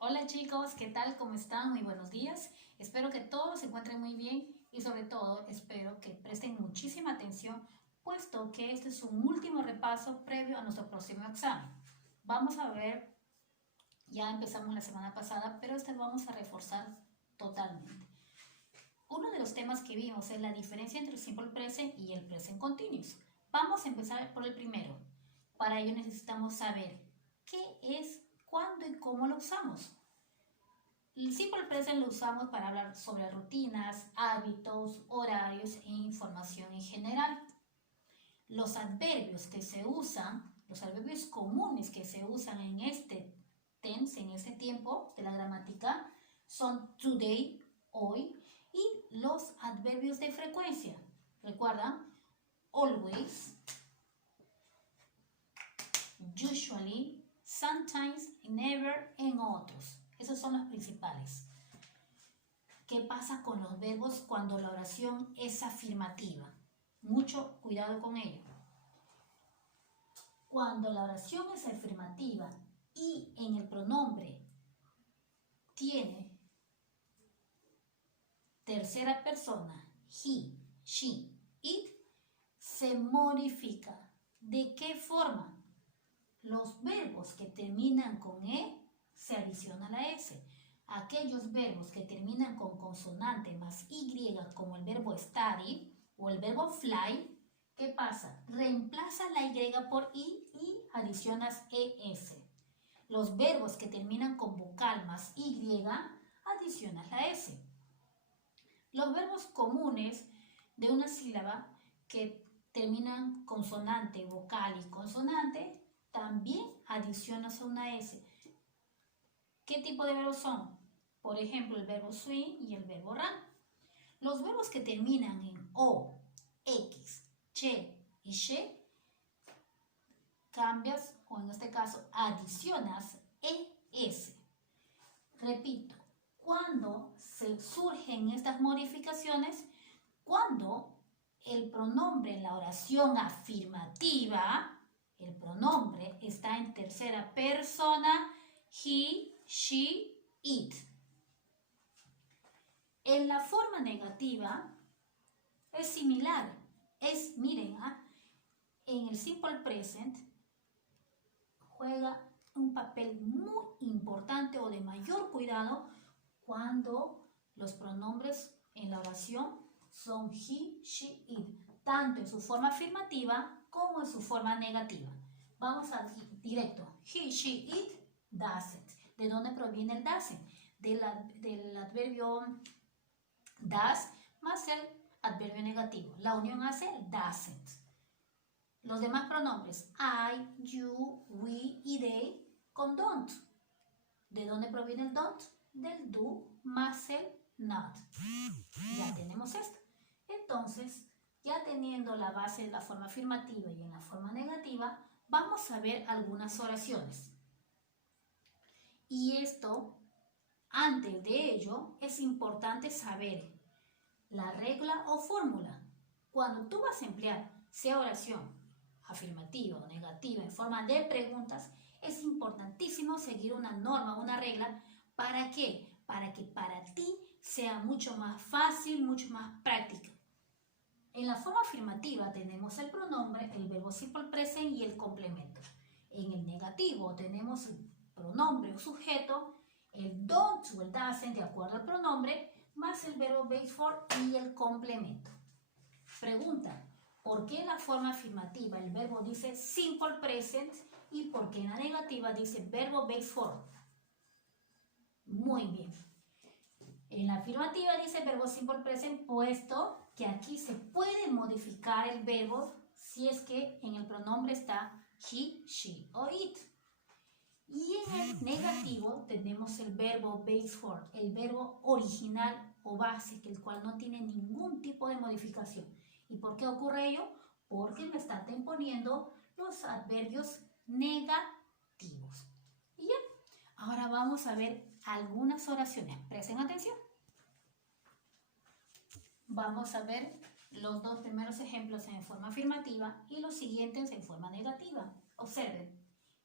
Hola chicos, ¿qué tal? ¿Cómo están? Muy buenos días. Espero que todos se encuentren muy bien y sobre todo espero que presten muchísima atención puesto que este es un último repaso previo a nuestro próximo examen. Vamos a ver, ya empezamos la semana pasada, pero este lo vamos a reforzar totalmente. Uno de los temas que vimos es la diferencia entre el simple present y el present continuous. Vamos a empezar por el primero. Para ello necesitamos saber qué es, cuándo y cómo lo usamos. El simple present lo usamos para hablar sobre rutinas, hábitos, horarios e información en general. Los adverbios que se usan, los adverbios comunes que se usan en este tense, en este tiempo de la gramática, son today, hoy, y los adverbios de frecuencia. ¿Recuerdan? Always, usually, sometimes, never, en otros. Esos son los principales. ¿Qué pasa con los verbos cuando la oración es afirmativa? Mucho cuidado con ello. Cuando la oración es afirmativa y en el pronombre tiene tercera persona, he, she, it, se modifica. ¿De qué forma? Los verbos que terminan con e se adiciona la s. Aquellos verbos que terminan con consonante más y, como el verbo study o el verbo fly, ¿qué pasa? Reemplaza la y por i y adicionas es. Los verbos que terminan con vocal más y, adicionas la s. Los verbos comunes de una sílaba que terminan consonante, vocal y consonante, también adicionas una s. ¿Qué tipo de verbos son? Por ejemplo, el verbo swing y el verbo run. Los verbos que terminan en o, x, che y she, cambias, o en este caso adicionas es. Repito, ¿cuándo se surgen estas modificaciones? Cuando el pronombre en la oración afirmativa, el pronombre está en tercera persona, he, she, it. En la forma negativa es similar. Miren, en el simple present juega un papel muy importante o de mayor cuidado cuando los pronombres en la oración son he, she, it, tanto en su forma afirmativa como en su forma negativa. Vamos a directo. He, she, it, doesn't. ¿De dónde proviene el doesn't? Del adverbio does más el adverbio negativo. La unión hace doesn't. Los demás pronombres I, you, we y they con don't. ¿De dónde proviene el don't? Del do más el not. Ya tenemos esto. Entonces, ya teniendo la base de la forma afirmativa y en la forma negativa, vamos a ver algunas oraciones. Y esto, antes de ello, es importante saber la regla o fórmula. Cuando tú vas a emplear, sea oración afirmativa o negativa en forma de preguntas, es importantísimo seguir una norma, una regla. ¿Para qué? Para que para ti sea mucho más fácil, mucho más práctica. En la forma afirmativa tenemos el pronombre, el verbo simple present y el complemento. En el negativo tenemos el pronombre o sujeto, el don't o el doesn't de acuerdo al pronombre, más el verbo base for y el complemento. Pregunta, ¿por qué en la forma afirmativa el verbo dice simple present y por qué en la negativa dice verbo base for? Muy bien. En la afirmativa dice verbo simple present, puesto que aquí se puede modificar el verbo si es que en el pronombre está he, she o it. Y en el negativo tenemos el verbo base for, el verbo original o base, el cual no tiene ningún tipo de modificación. ¿Y por qué ocurre ello? Porque me está imponiendo los adverbios negativos. Y ya, ahora vamos a ver algunas oraciones. Presten atención. Vamos a ver los dos primeros ejemplos en forma afirmativa y los siguientes en forma negativa. Observen.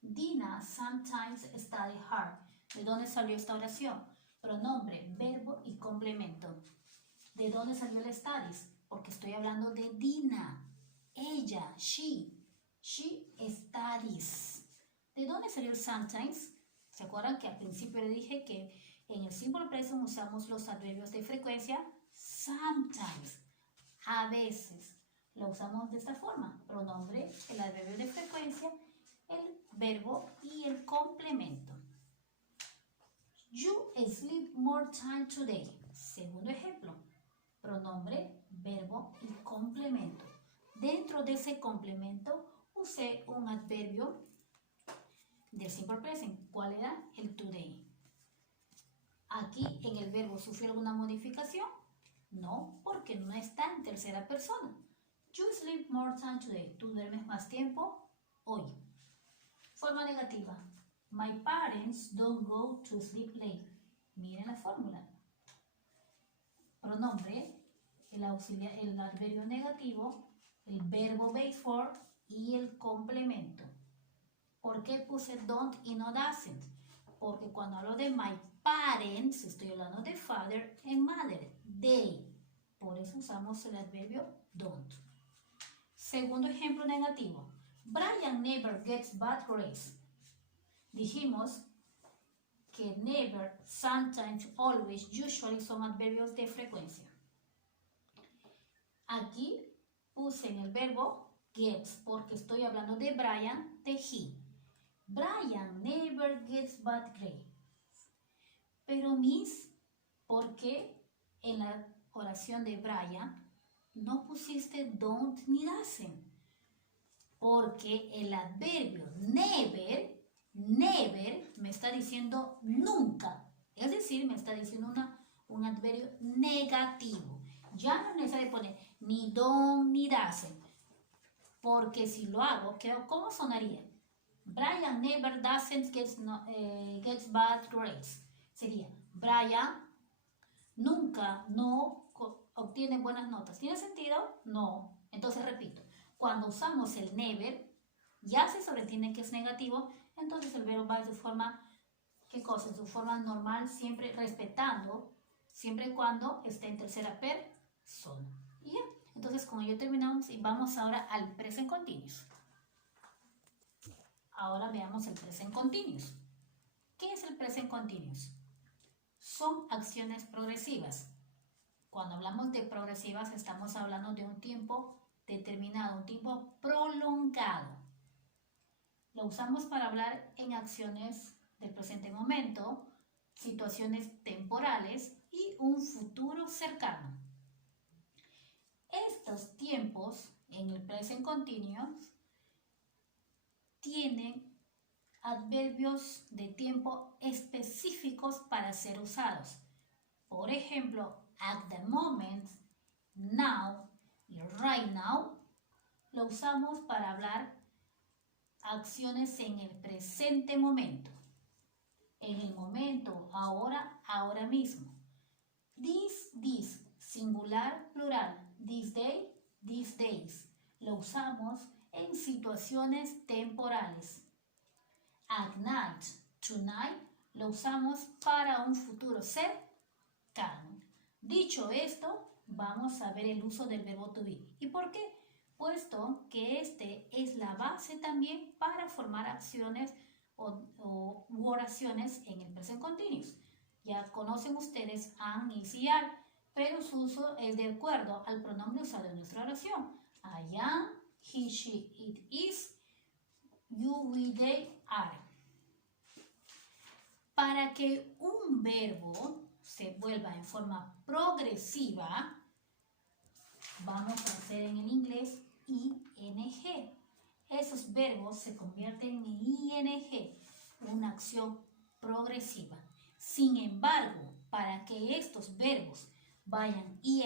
Dina sometimes study hard. ¿De dónde salió esta oración? Pronombre, verbo y complemento. ¿De dónde salió el studies? Porque estoy hablando de Dina. Ella, she studies. ¿De dónde salió el sometimes? ¿Se acuerdan que al principio le dije que en el simple present usamos los adverbios de frecuencia? Sometimes. A veces. Lo usamos de esta forma. Pronombre, el adverbio de frecuencia, el verbo y el complemento. You sleep more time today. Segundo ejemplo. Pronombre, verbo y complemento. Dentro de ese complemento usé un adverbio del simple present. ¿Cuál era? El today. Aquí en el verbo ¿sufrió alguna modificación? No, porque no está en tercera persona. You sleep more time today. Tú duermes más tiempo hoy. Forma negativa. My parents don't go to sleep late. Miren la fórmula. Pronombre, el adverbio negativo, el verbo base for y el complemento. ¿Por qué puse don't y no doesn't? Porque cuando hablo de my parents, estoy hablando de father and mother. They. Por eso usamos el adverbio don't. Segundo ejemplo negativo. Brian never gets bad grades. Dijimos que never, sometimes, always, usually son adverbios de frecuencia. Aquí puse en el verbo gets porque estoy hablando de Brian, de he. Brian never gets bad grades. Pero Miss, ¿por qué en la oración de Brian no pusiste don't ni doesn't? Porque el adverbio never me está diciendo nunca. Es decir, me está diciendo un adverbio negativo. Ya no es necesario poner ni don't ni doesn't. Porque si lo hago, ¿cómo sonaría? Brian never doesn't gets bad grades. Sería, Brian nunca no obtiene buenas notas. ¿Tiene sentido? No. Entonces repito, cuando usamos el never, ya se sobreentiende que es negativo, entonces el verbo va de su forma, ¿qué cosa? En su forma normal, siempre respetando, siempre y cuando esté en tercera persona. Y ya, entonces con ello terminamos y vamos ahora al present continuous. Ahora veamos el present continuous. ¿Qué es el present continuous? Son acciones progresivas. Cuando hablamos de progresivas estamos hablando de un tiempo determinado, un tiempo prolongado. Lo usamos para hablar en acciones del presente momento, situaciones temporales y un futuro cercano. Estos tiempos en el present continuous tienen adverbios de tiempo específicos para ser usados. Por ejemplo, at the moment, now y right now lo usamos para hablar acciones en el presente momento. En el momento, ahora, ahora mismo. This, singular, plural. This day, these days. Lo usamos en situaciones temporales. At night, tonight, lo usamos para un futuro cercano. Dicho esto, vamos a ver el uso del verbo to be. ¿Y por qué? Puesto que este es la base también para formar acciones u oraciones en el present continuous. Ya conocen ustedes am, is y are, pero su uso es de acuerdo al pronombre usado en nuestra oración. I am, he, she, it is, you, we, they, are. Para que un verbo se vuelva en forma progresiva, vamos a hacer en el inglés ing. Esos verbos se convierten en ing, una acción progresiva. Sin embargo, para que estos verbos vayan ing,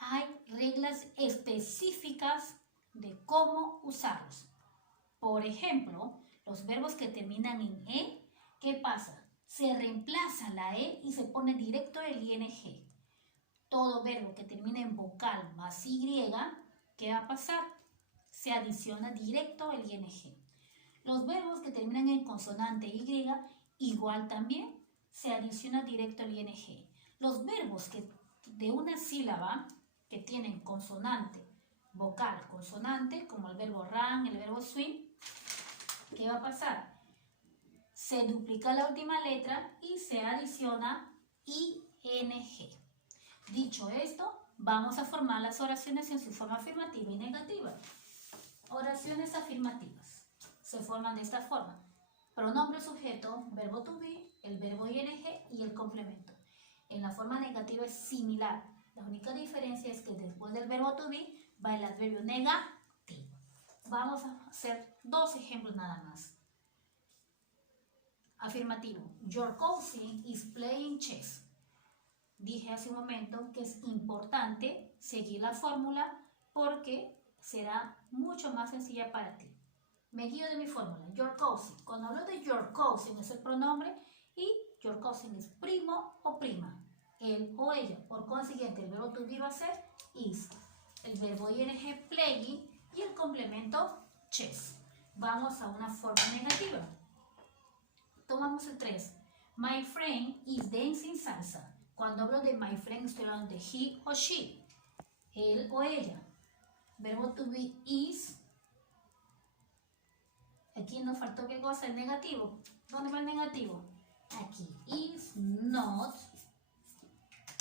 hay reglas específicas de cómo usarlos. Por ejemplo, los verbos que terminan en e, ¿qué pasa? Se reemplaza la e y se pone directo el ing. Todo verbo que termina en vocal más y, ¿qué va a pasar? Se adiciona directo el ing. Los verbos que terminan en consonante y Igual también se adiciona directo el ing. Los verbos que de una sílaba que tienen consonante, vocal, consonante, como el verbo run, el verbo swim, ¿qué va a pasar? Se duplica la última letra y se adiciona ing. Dicho esto, vamos a formar las oraciones en su forma afirmativa y negativa. Oraciones afirmativas se forman de esta forma: pronombre sujeto, verbo to be, el verbo ing y el complemento. En la forma negativa es similar. La única diferencia es que después del verbo to be va el adverbio negativo. Vamos a hacer 2 ejemplos nada más. Afirmativo. Your cousin is playing chess. Dije hace un momento que es importante seguir la fórmula porque será mucho más sencilla para ti. Me guío de mi fórmula. Your cousin. Cuando hablo de your cousin es el pronombre y your cousin es primo o prima, él o ella. Por consiguiente, el verbo to be va a ser is. El verbo ing playing y el complemento chess. Vamos a una forma negativa. Tomamos el 3. My friend is dancing salsa. Cuando hablo de my friend estoy hablando de he o she, él o ella. Verbo to be is. Aquí nos faltó qué cosa, el negativo. ¿Dónde va el negativo? Aquí. Is not.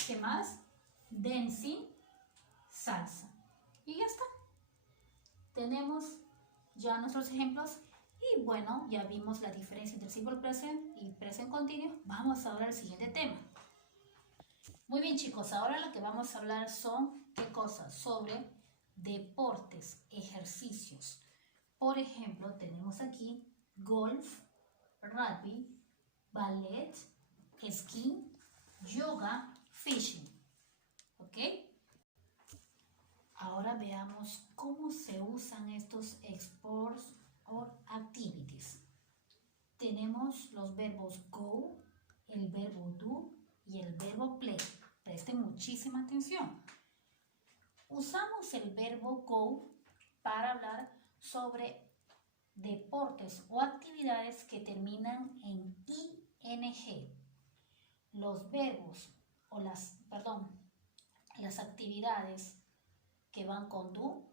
¿Qué más? Dancing salsa. Y ya está. Tenemos ya nuestros ejemplos. Y bueno, ya vimos la diferencia entre simple present y present continuo. Vamos a hablar del siguiente tema. Muy bien, chicos, ahora lo que vamos a hablar son, ¿qué cosas? Sobre deportes, ejercicios. Por ejemplo, tenemos aquí golf, rugby, ballet, skiing, yoga, fishing. ¿Ok? Ahora veamos cómo se usan estos sports or activities. Tenemos los verbos go, el verbo do y el verbo play. Presten muchísima atención. Usamos el verbo go para hablar sobre deportes o actividades que terminan en ing. Los verbos o las actividades que van con do,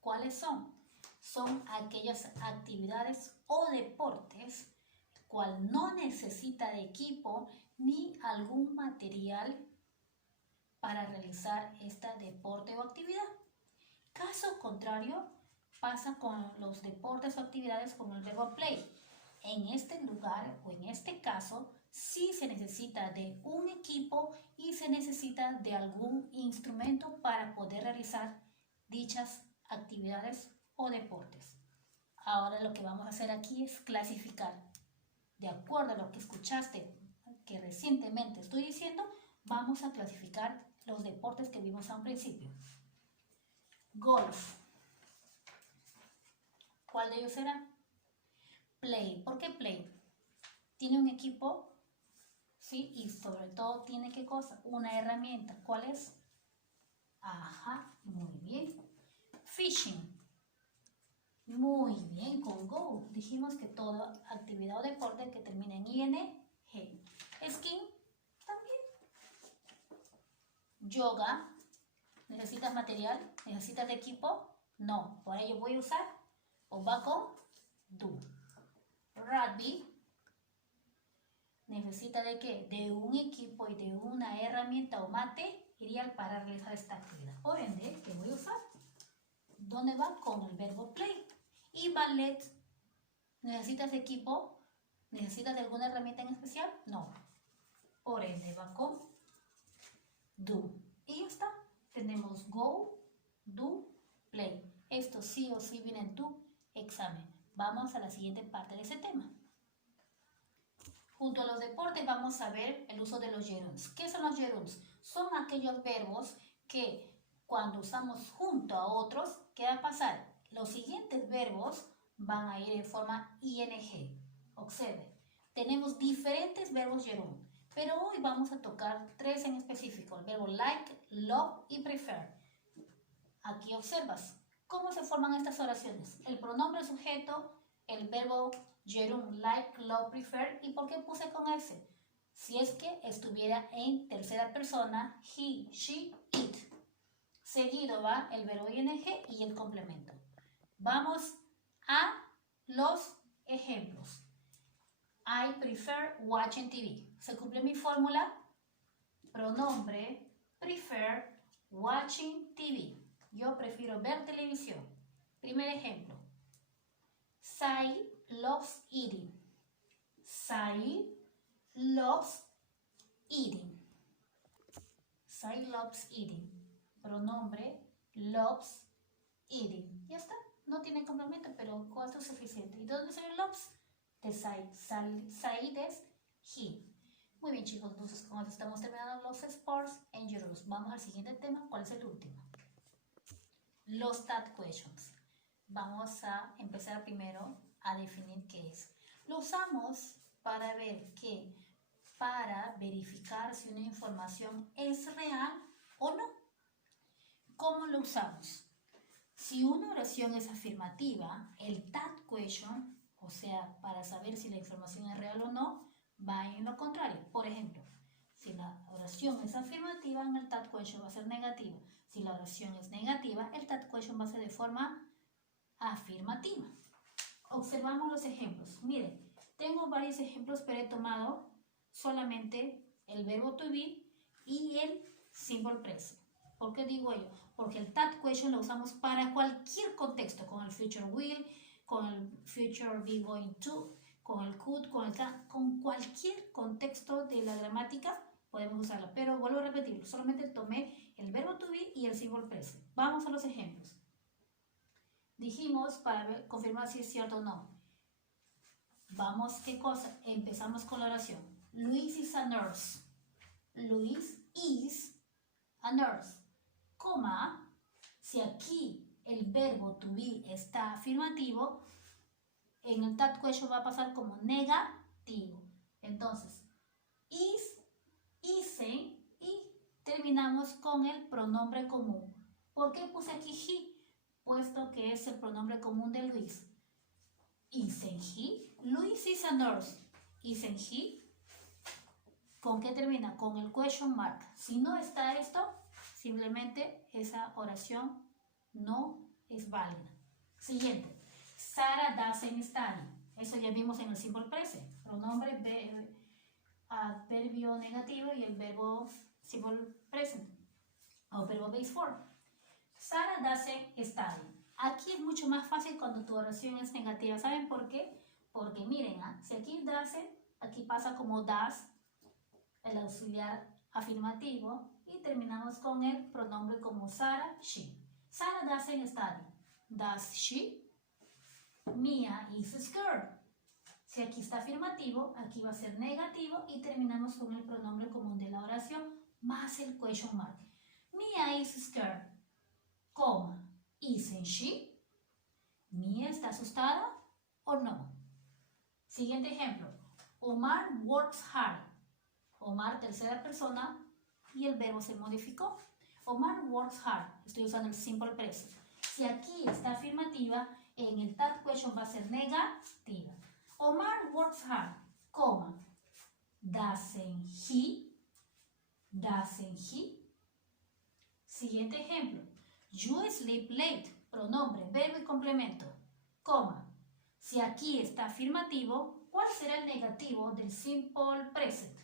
¿cuáles son? Son aquellas actividades o deportes cual no necesita de equipo ni algún material para realizar este deporte o actividad. Caso contrario, pasa con los deportes o actividades con el verbo play. En este lugar o en este caso, sí se necesita de un equipo y se necesita de algún instrumento para poder realizar dichas actividades o deportes. Ahora lo que vamos a hacer aquí es clasificar. De acuerdo a lo que escuchaste, que recientemente estoy diciendo, vamos a clasificar los deportes que vimos a un principio. Golf. ¿Cuál de ellos será? Play. ¿Por qué play? Tiene un equipo, ¿sí? Y sobre todo tiene ¿qué cosa? Una herramienta. ¿Cuál es? Ajá, muy bien. Fishing. Muy bien, con go. Dijimos que toda actividad o deporte que termine en ing. Skiing, también. Yoga. ¿Necesitas material? ¿Necesitas de equipo? No. Por ello voy a usar o va con do. Rugby. ¿Necesita de qué? De un equipo y de una herramienta o material para realizar esta actividad. Por ende, ¿qué voy a usar? ¿Dónde va? Con el verbo play. Y ballet, ¿necesitas de equipo? ¿Necesitas de alguna herramienta en especial? No. Por ende va con do. Y ya está. Tenemos go, do, play. Esto sí o sí viene en tu examen. Vamos a la siguiente parte de ese tema. Junto a los deportes vamos a ver el uso de los gerunds. ¿Qué son los gerunds? Son aquellos verbos que cuando usamos junto a otros, ¿qué va a pasar? Los siguientes verbos van a ir en forma ing. Observe, tenemos diferentes verbos gerund, pero hoy vamos a tocar 3 en específico, el verbo like, love y prefer. Aquí observas cómo se forman estas oraciones. El pronombre sujeto, el verbo Jerome, like, love, prefer. ¿Y por qué puse con ese? Si es que estuviera en tercera persona, he, she, it. Seguido va el verbo ing y el complemento. Vamos a los ejemplos. I prefer watching TV. Se cumple mi fórmula. Pronombre prefer watching TV. Yo prefiero ver televisión. Primer ejemplo. Sai loves eating. Sai loves eating. Sai loves eating. Pronombre loves eating. Ya está. No tiene complemento, pero con esto es suficiente. ¿Y dónde sale loves? De Sai. Sai es he. Muy bien, chicos. Entonces, con esto estamos terminando los sports en Euros. Vamos al siguiente tema. ¿Cuál es el último? Los TAT questions. Vamos a empezar primero a definir qué es. Lo usamos para ver que, para verificar si una información es real o no. ¿Cómo lo usamos? Si una oración es afirmativa, el TAT question, o sea, para saber si la información es real o no, va en lo contrario. Por ejemplo, si la oración es afirmativa, en el TAT question va a ser negativa. Si la oración es negativa, el TAT question va a ser de forma afirmativa. Observamos los ejemplos. Miren, tengo varios ejemplos, pero he tomado solamente el verbo to be y el simple present. ¿Por qué digo ello? Porque el TAT question lo usamos para cualquier contexto, con el future will, con el future be going to, con el could, con el can, con cualquier contexto de la gramática podemos usarla. Pero vuelvo a repetir, solamente tomé el verbo to be y el simple present. Vamos a los ejemplos. Dijimos para confirmar si es cierto o no. Vamos, ¿qué cosa? Empezamos con la oración. Luis is a nurse. Luis is a nurse. Coma, si aquí el verbo to be está afirmativo, en el TAT question va a pasar como negativo. Entonces, is, isn't y terminamos con el pronombre común. ¿Por qué puse aquí he? Puesto que es el pronombre común de Luis. Isn't he? Luis is a nurse. Isn't he? ¿Con qué termina? Con el question mark. Si no está esto, simplemente esa oración no es válida. Siguiente. Sarah doesn't study. Eso ya vimos en el simple present. Pronombre adverbio negativo y el verbo simple present. O verbo base form. Sarah doesn't study. Aquí es mucho más fácil cuando tu oración es negativa. ¿Saben por qué? Porque miren, si aquí doesn't, aquí pasa como does, el auxiliar afirmativo, y terminamos con el pronombre como Sarah, she. Sarah doesn't study. Does she? Mia is scared. Si aquí está afirmativo, aquí va a ser negativo y terminamos con el pronombre común de la oración más el question mark. Mia is scared. Coma. Isn't she? ¿Mia está asustada o no? Siguiente ejemplo. Omar works hard. Omar, tercera persona, y el verbo se modificó. Omar works hard. Estoy usando el simple present. Si aquí está afirmativa, en el TAT question va a ser negativa. Omar works hard, coma. Doesn't he? Doesn't he? Siguiente ejemplo. You sleep late. Pronombre, verbo y complemento. Coma. Si aquí está afirmativo, ¿cuál será el negativo del simple present?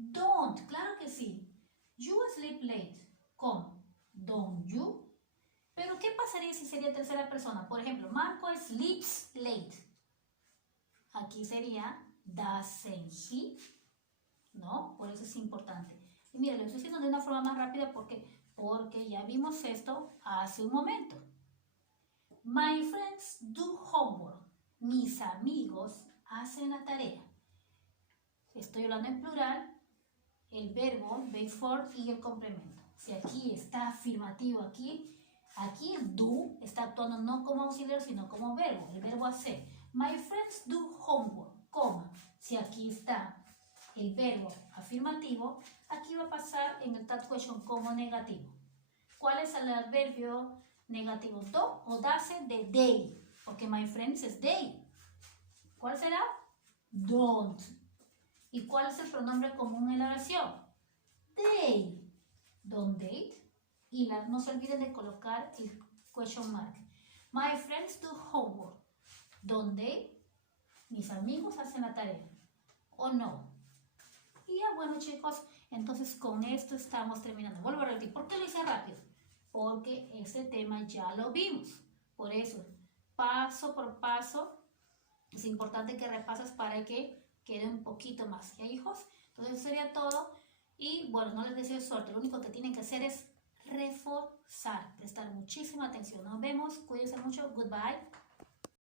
Don't, claro que sí. You sleep late. Coma. Don't you? Pero ¿qué pasaría si sería tercera persona? Por ejemplo, Marco sleeps late. Aquí sería doesn't he. ¿No? Por eso es importante. Y mira, lo estoy haciendo de una forma más rápida porque ya vimos esto hace un momento. My friends do homework. Mis amigos hacen la tarea. Estoy hablando en plural, el verbo, base form y el complemento. Si aquí está afirmativo, aquí el do está actuando no como auxiliar, sino como verbo, el verbo hacer. My friends do homework, coma. Si aquí está el verbo afirmativo, aquí va a pasar en el TAT question como negativo. ¿Cuál es el adverbio negativo? Do o doesn't de they. Porque my friends es they. ¿Cuál será? Don't. ¿Y cuál es el pronombre común en la oración? They. Don't date. Y no se olviden de colocar el question mark. My friends do homework. Don't they? Mis amigos hacen la tarea. ¿O no? Y ya, bueno, chicos, entonces con esto estamos terminando. Vuelvo a repetir. ¿Por qué lo hice rápido? Porque este tema ya lo vimos. Por eso, paso por paso, es importante que repases para que quede un poquito más. ¿Ya, hijos? Entonces eso sería todo. Y bueno, no les deseo suerte. Lo único que tienen que hacer es reforzar, prestar muchísima atención. Nos vemos. Cuídense mucho. Goodbye.